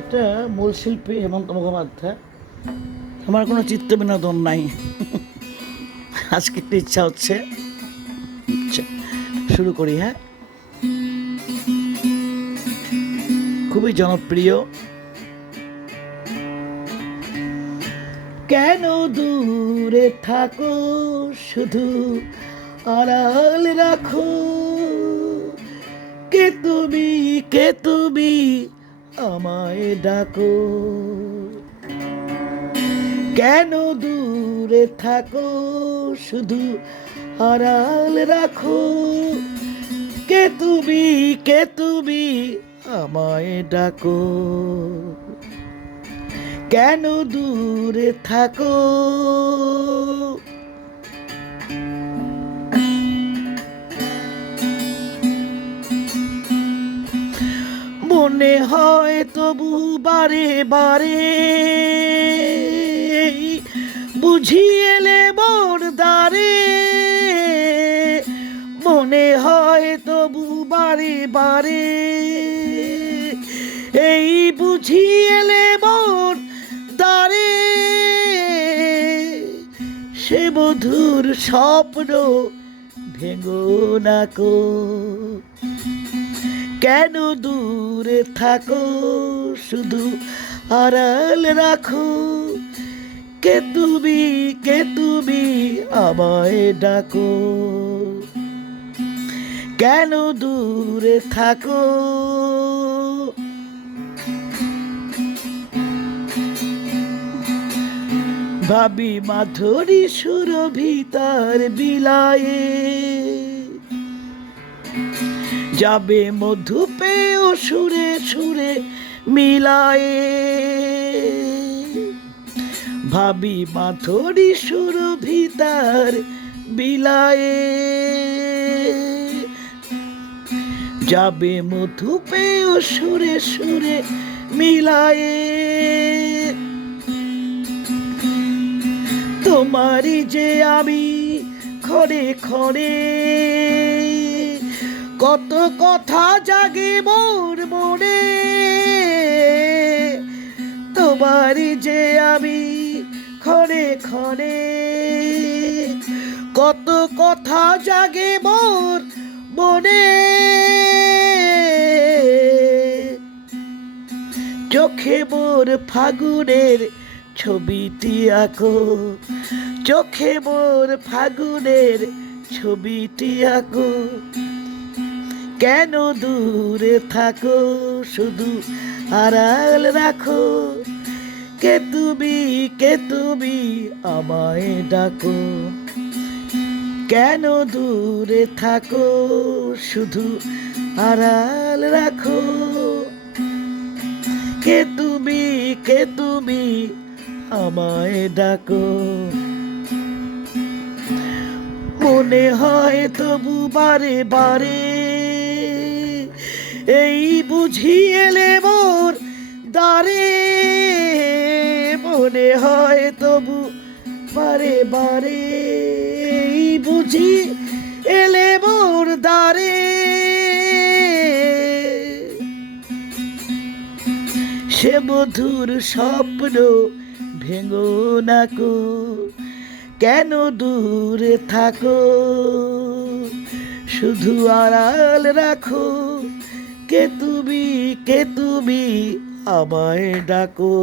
এটা মূল শিল্পী হেমন্ত মুখোপাধ্যায়। আমার কোনো চিত্ত বিনোদন নাই, আজকে একটু ইচ্ছা হচ্ছে। শুরু করি। হ্যাঁ, খুবই জনপ্রিয়। কেন দূরে থাকো, শুধু আড়াল রাখো, কে তুমি, কে তুমি আমায় ডাকো। কেন দূরে থাকো, শুধু আড়াল রাখো, কে তুমি, কে তুমি আমায় ডাকো। কেন দূরে থাকো। মনে হয় তবু বারে বারে, বুঝিয়েলে মোর দ্বারে। মনে হয় তবু বারে বারে, এই বুঝিয়েলে মোর দ্বারে। সে মধুর স্বপ্ন ভেঙো না কো। কেন দূরে থাকো, শুধু আড়াল রাখো, কে তুমি, কে তুমি আমায় ডাকো। কেন দূরে থাকো। ভাবি মাধুরী সুরভি তার বিলায়ে, যাবে মধু পেও সুরে সুরে মিলায়ে। ভাবি মাধুরী সুরভি তার বিলায়ে, যাবে মধু পেও সুরে সুরে মিলায়ে। তোমারই যে আমি ক্ষণে ক্ষণে, কত কথা জাগে মোর মনে। তোমারই যে আমি ক্ষণে ক্ষণে, কত কথা জাগে মোর মনে। চোখে মোর ফাগুনের ছবিটি আঁকো, চোখে মোর ফাগুনের ছবিটি আঁকো। কেন দূরে থাকো, শুধু আড়াল রাখো, কে তুমি, কে তুমি আমায় ডাকো। কেন দূরে থাকো, শুধু আড়াল রাখো, কে তুমি, কে তুমি আমায় ডাকো। মনে হয় তবু বারে বারে, এই বুঝিয়েলে মোর দ্বারে। মনে হয় তবু বারে বারে, এই বুঝি এলে মোর দ্বারে। সে মধুর স্বপ্ন ভেঙো না কো। কেন দূরে থাকো, শুধু আড়াল রাখো, কে তুমি, কে তুমি আমায় ডাকো।